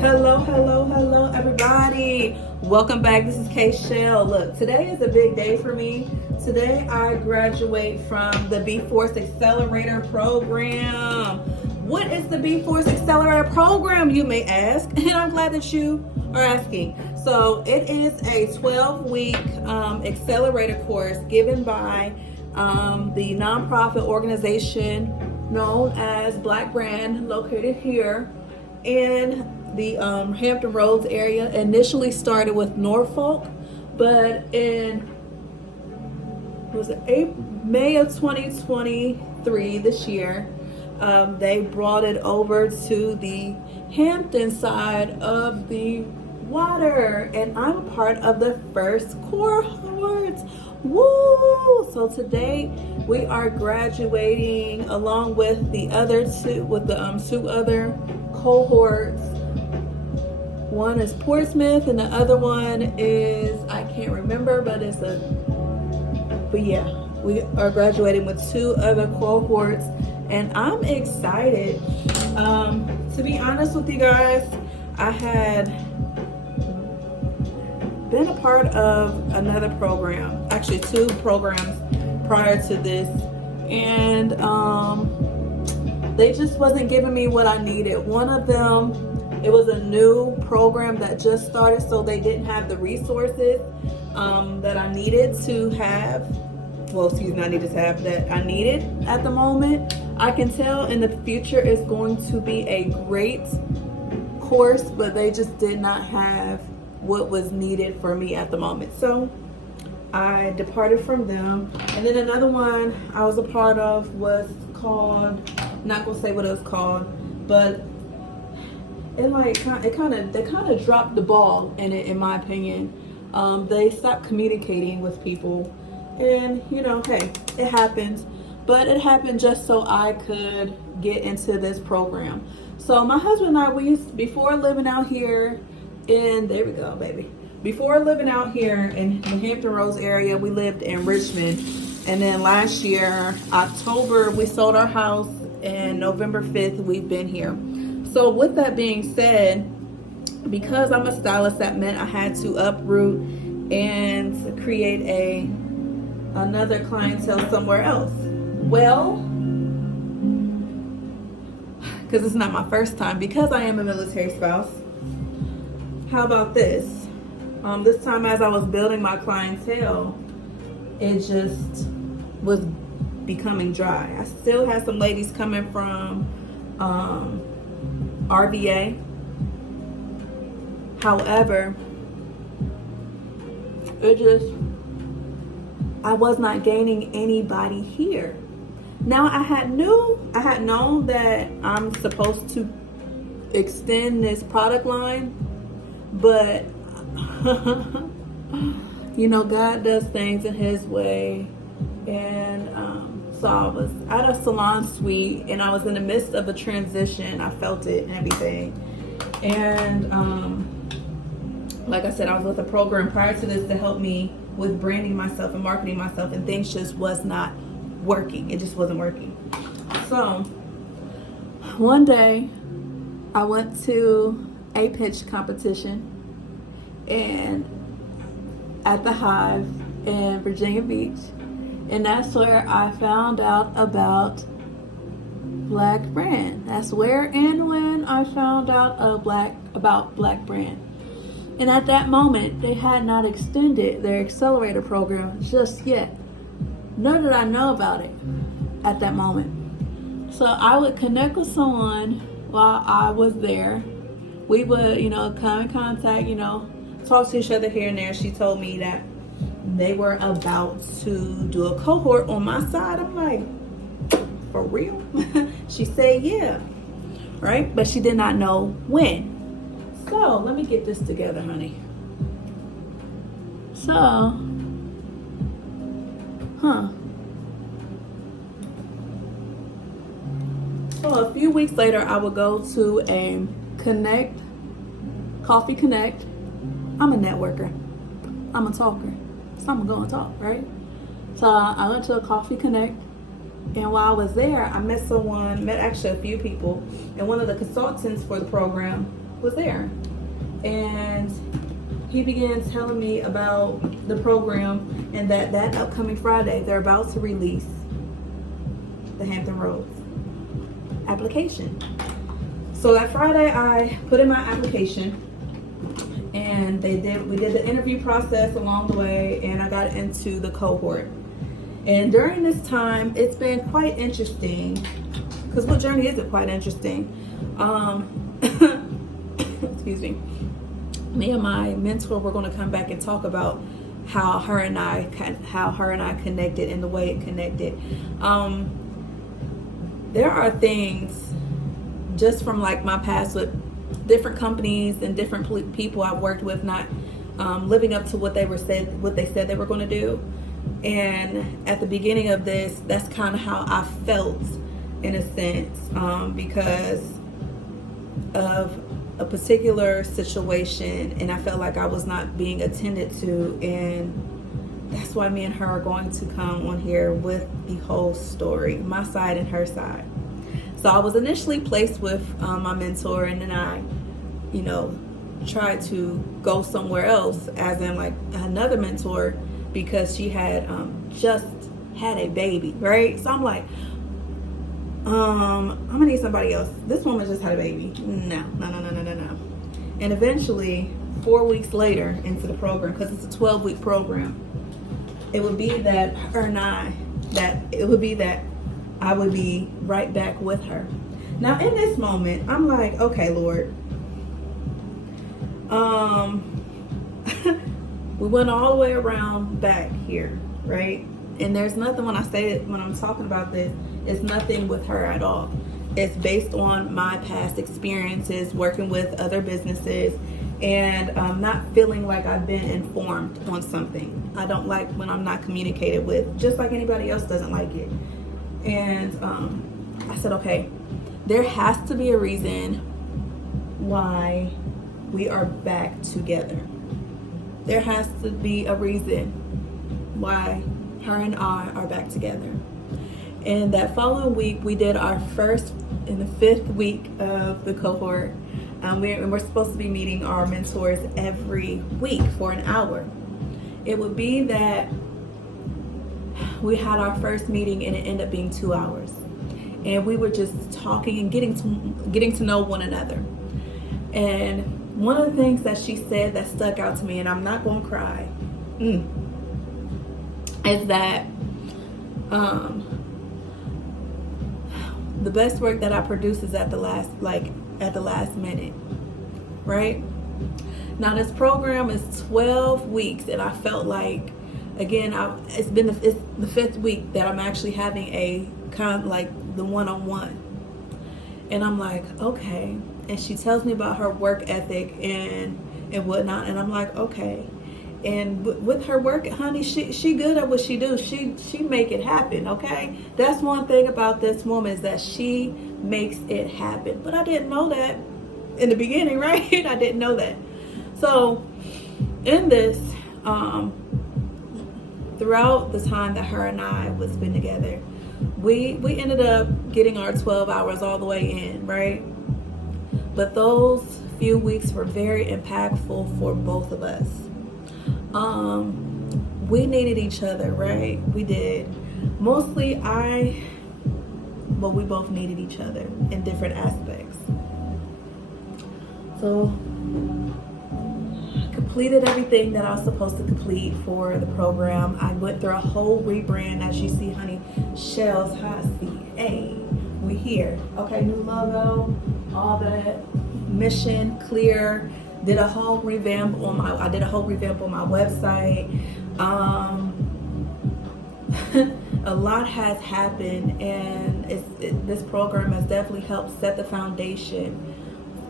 Hello, everybody. Welcome back. This is Kay Shell. Look, today is a big day for me. Today I graduate from the bforce accelerator program. What is the bforce accelerator program, you may ask? And I'm glad that you are asking. So it is a 12-week accelerator course given by the nonprofit organization known as Rebrand, located here in the Hampton Roads area. Initially started with Norfolk, but in May of 2023 this year, they brought it over to the Hampton side of the water, and I'm a part of the first cohort. Woo! So today we are graduating along with the other two, two other cohorts. One is Portsmouth and the other one is, I can't remember, but yeah, we are graduating with two other cohorts, and I'm excited. To be honest with you guys, I had been a part of another program, actually two programs prior to this, and they just wasn't giving me what I needed. One of them, it was a new program that just started, so they didn't have the resources that I needed to have. That I needed at the moment. I can tell in the future it's going to be a great course, but they just did not have what was needed for me at the moment. So I departed from them. And then another one I was a part of was called, not gonna say what it was called, but they kind of dropped the ball in it, in my opinion. They stopped communicating with people, and hey, it happens. But it happened just so I could get into this program. So my husband and I, before living out here in, there we go, baby. Before living out here in the Hampton Roads area, we lived in Richmond. And then last year, October, we sold our house, and November 5th, we've been here. So with that being said, because I'm a stylist, that meant I had to uproot and create another clientele somewhere else. Well, because it's not my first time, because I am a military spouse. How about this? This time as I was building my clientele, it just was becoming dry. I still had some ladies coming from RVA. However, I was not gaining anybody here. Now I had known that I'm supposed to extend this product line, but God does things in His way. And so I was at a salon suite, and I was in the midst of a transition. I felt it and everything. And like I said, I was with a program prior to this to help me with branding myself and marketing myself, and things just was not working. It just wasn't working. So one day I went to a pitch competition and at the Hive in Virginia Beach, and that's where I found out about Rebrand. That's where and when I found out about Rebrand. And at that moment, they had not extended their accelerator program just yet. Nor did I know about it at that moment. So I would connect with someone while I was there. We would, come in contact, talk to each other here and there. She told me that they were about to do a cohort on my side. I'm like, for real? She said, yeah. Right? But she did not know when. So let me get this together, honey. So, So a few weeks later, I would go to a Coffee Connect. I'm a networker. I'm a talker. So I'm going to talk, right? So I went to a Coffee Connect, and while I was there, I met actually a few people, and one of the consultants for the program was there, and he began telling me about the program and that upcoming Friday they're about to release the Hampton Roads application. So that Friday I put in my application, and we did the interview process along the way, and I got into the cohort. And during this time, it's been quite interesting. Because what journey is it quite interesting? Excuse me. Me and my mentor were going to come back and talk about how her and I connected and the way it connected. There are things just from like my past with different companies and different people I've worked with not living up to what they said they were going to do. And at the beginning of this, that's kind of how I felt in a sense, because of a particular situation, and I felt like I was not being attended to, and that's why me and her are going to come on here with the whole story, my side and her side. So I was initially placed with my mentor, and then I, tried to go somewhere else, as in like another mentor, because she had just had a baby, right? So I'm like, I'm gonna need somebody else. This woman just had a baby. No. And eventually, 4 weeks later into the program, because it's a 12-week program, it would be that I would be right back with her. Now in this moment, I'm like, okay, Lord, we went all the way around back here, right? And there's nothing when I'm talking about this, it's nothing with her at all. It's based on my past experiences working with other businesses, and not feeling like I've been informed on something. I don't like when I'm not communicated with, just like anybody else doesn't like it. And I said, okay, there has to be a reason why we are back together. There has to be a reason why her and I are back together. And that following week, we did our first in the 5th week of the cohort. We're supposed to be meeting our mentors every week for an hour. It would be that we had our first meeting and it ended up being 2 hours. And we were just talking and getting to know one another. And one of the things that she said that stuck out to me, and I'm not going to cry, is that the best work that I produce is at the last minute, right? Now this program is 12 weeks, and I felt like, again, it's the 5th week that I'm actually having a kind of like the one-on-one, and I'm like, okay. And she tells me about her work ethic and whatnot, and I'm like, okay. And with her work, honey, she good at what she do. She make it happen, okay? That's one thing about this woman, is that she makes it happen. But I didn't know that in the beginning, right? I didn't know that. So in this, throughout the time that her and I would spend together, we ended up getting our 12 hours all the way in, right? But those few weeks were very impactful for both of us. We needed each other, right? We did. Mostly we both needed each other in different aspects. So I completed everything that I was supposed to complete for the program. I went through a whole rebrand. As you see, honey, Shells Hot Seat. Hey, we here. Okay, new logo, all that. Mission clear. I did a whole revamp on my website. A lot has happened, and this program has definitely helped set the foundation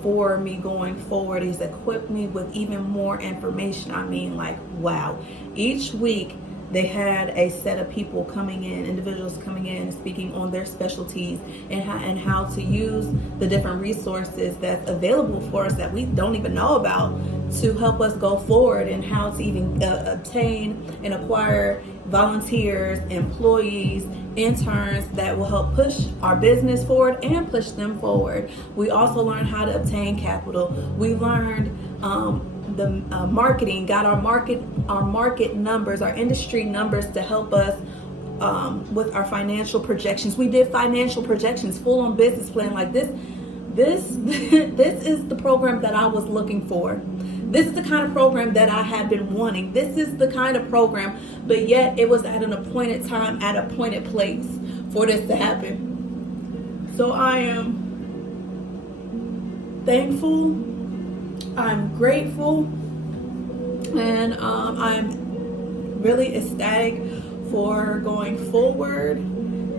for me going forward. It's equipped me with even more information. I mean, like, wow. Each week they had a set of people coming in, individuals coming in and speaking on their specialties and how to use the different resources that's available for us that we don't even know about to help us go forward, and how to even obtain and acquire volunteers, employees, interns that will help push our business forward and push them forward. We also learned how to obtain capital. We learned the marketing, got our market numbers, our industry numbers to help us with our financial projections. We did financial projections, full on business plan like this. This is the program that I was looking for. This is the kind of program that I had been wanting. This is the kind of program, but yet it was at an appointed time, at an appointed place for this to happen. So I am thankful, I'm grateful, and I'm really ecstatic for going forward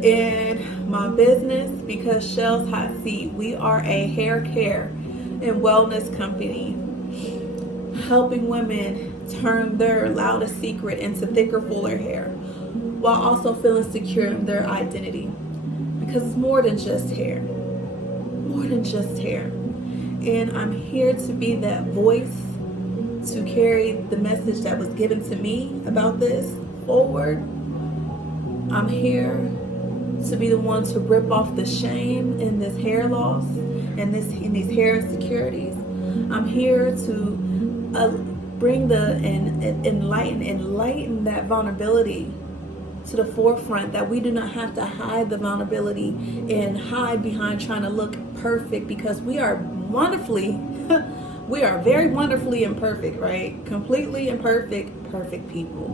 in my business, because Shell's Hot Seat, we are a hair care and wellness company, helping women turn their loudest secret into thicker, fuller hair, while also feeling secure in their identity, because it's more than just hair, more than just hair. And I'm here to be that voice to carry the message that was given to me about this forward. I'm here to be the one to rip off the shame in this hair loss and in these hair insecurities. I'm here to bring the enlighten that vulnerability to the forefront, that we do not have to hide the vulnerability and hide behind trying to look perfect, because we are we are very wonderfully imperfect, right? Completely imperfect, perfect people.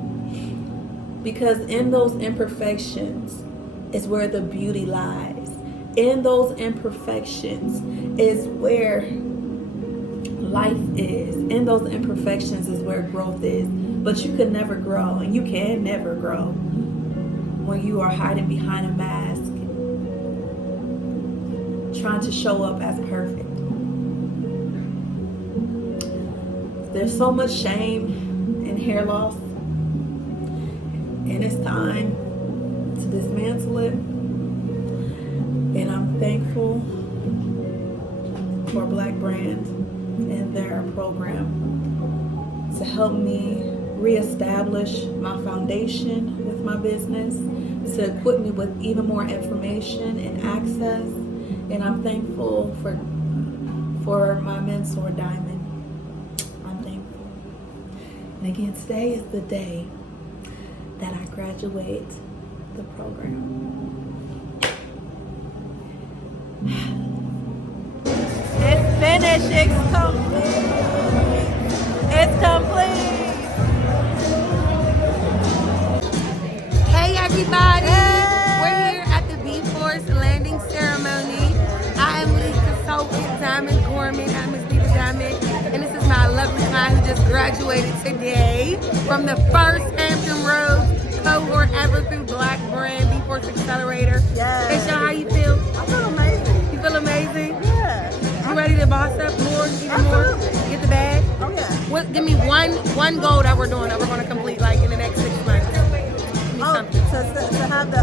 Because in those imperfections is where the beauty lies. In those imperfections is where life is. In those imperfections is where growth is. But you can never grow, and you can never grow when you are hiding behind a mask, trying to show up as perfect. There's so much shame in hair loss, and it's time to dismantle it. And I'm thankful for Rebrand and their program to help me reestablish my foundation with my business, to equip me with even more information and access. And I'm thankful for my mentor, Diamond. I'm thankful. And again, today is the day that I graduate the program. It's finished. It's complete. It's complete. Hey everybody, we're here at the bforce landing ceremony. I am lead consultant Diamond Gorman. I'm Miss Diva Diamond, and this is my lovely client who just graduated today from the first Hampton Roads cohort ever through Rebrand bforce accelerator. Yes. Hey, Sean, how you feel? I feel amazing. You feel amazing? Yeah. You ready to boss up more, even more? Get the bag? Oh yeah. What? Give me one goal that we're doing that we're going to complete like in the next 6 months. Give me something. To have the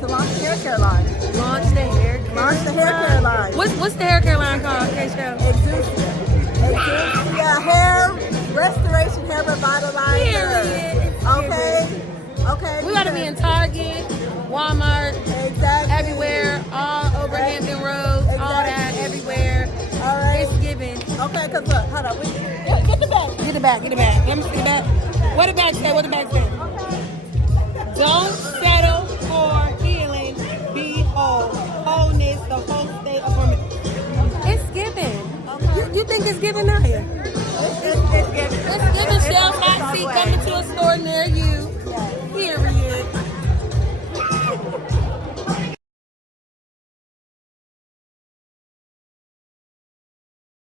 to launch the hair care line. Launch the hair care. Launch the hair care line. What's the hair care line called? Okay, show. Exusia hair restoration, hair revitalizer. Period. Okay. We gotta be in Target, Walmart, Exactly. everywhere, all over Hampton Roads, all that, everywhere. All right. It's given. Okay, cause look, hold on. Get the bag. Get the bag. Let me see the bag. What the bag say? Don't settle for healing. Be whole. Wholeness, the whole state of woman. It's given. Okay. You think it's given out here? It's given. It's given